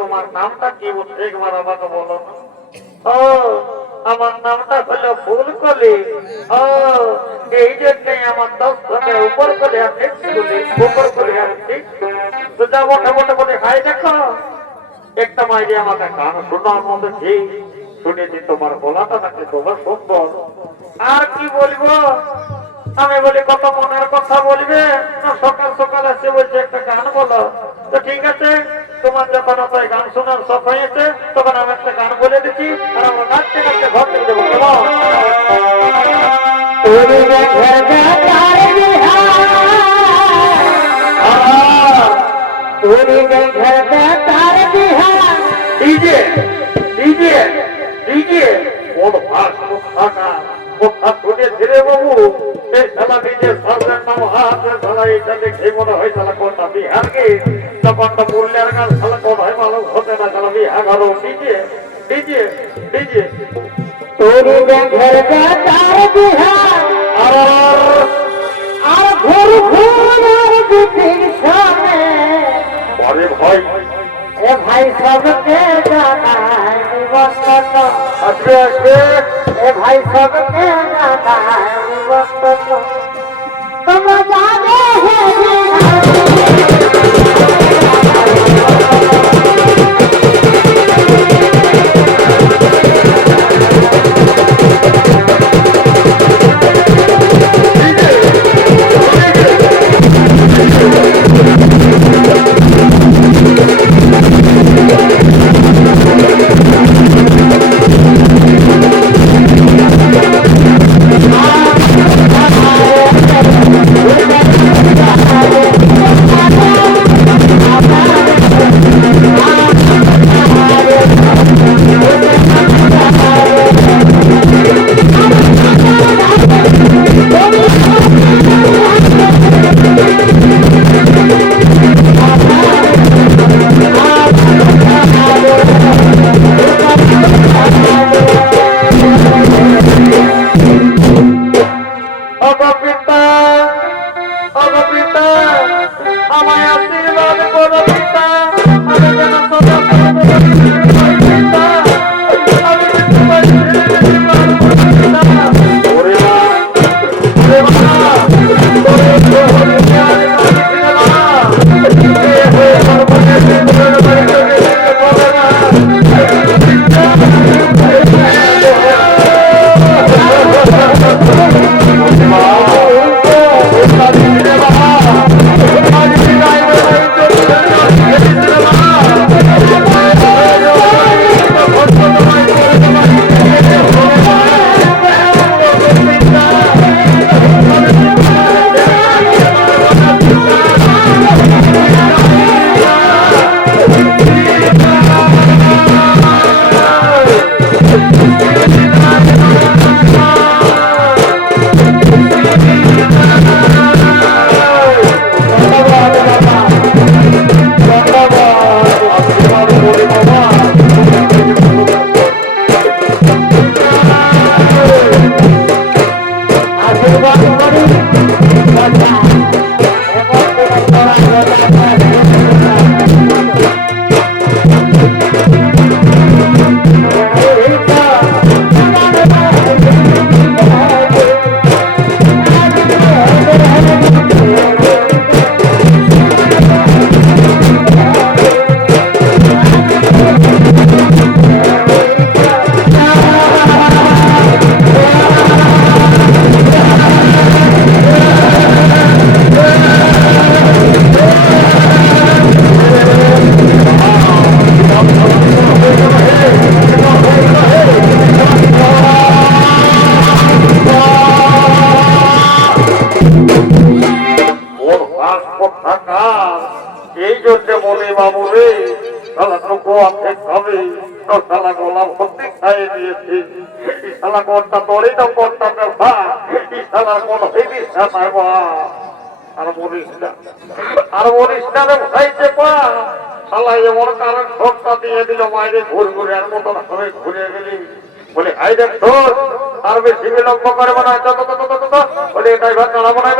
তোমার নামটা কি বলতে একবার আমাকে বলো না। ও আমার নামটা হলো ফুলকলি। ও এই জন্যই আমার 10 ঘন্টার উপর করে আছে উপর করে আছে। তো যা বটে বটে বলে হাই দেখো একটা মাইরে আমাকে গান শোনার মধ্যে ঠিক শুনেছি তোমার গলাটা নাকি তোমার সুন্দর। আর কি বলবো আমি বলি কত মনের কথা বলবে না সকাল সকাল এসে বলছে একটা গান বলো। তো ঠিক আছে তোমার যখন আপনার গান শোনার শখ হয়েছে তখন আমি একটা গান বলে দিচ্ছি আর আমরা নাচতে নাচতে ঘর থেকে দেবো কেমন? ডিজে ডিজে ডিজে কোন ভাষ কথা কথা শুনে ধীরে বাবু এই শালা নিজের সর্বের নাম হাতে ধরা এটা দেখে মনে হয় শালা কোনটা বিহারকে তখন তো পুরুলিয়ার গান শালা কোন হয় মালুম হতে না শালা বিহার আরো ডিজে ডিজে ডিজে তোরি ঘর তার বিহার আর ঘুর ঘুর আর বিপিন সামনে আরে ভাই এ ভাই সবকে জানাই বন্ধন আসবে আসবে এ ভাই সবকে জানাই বন্ধন তোমরা জানে এই জন্য বলে বাবু রে শালা তো গোয়া থেকে হবে তো শালা গোলাম হতে খাইয়ে দিয়েছি শালা কোনটা তোরই তো কোনটা ব্যবসা শালার কোন হেবি সাথে আর বলিস না রে ভাইতে পা শালা এমন কারণ সবটা দিয়ে দিল বাইরে ঘুর ঘুরে আর মতন হবে ঘুরে গেলি বলে হাই দেখ তোর আর বেশি বিলম্ব করবো না বলে এটাই ভাত কাড়াবো না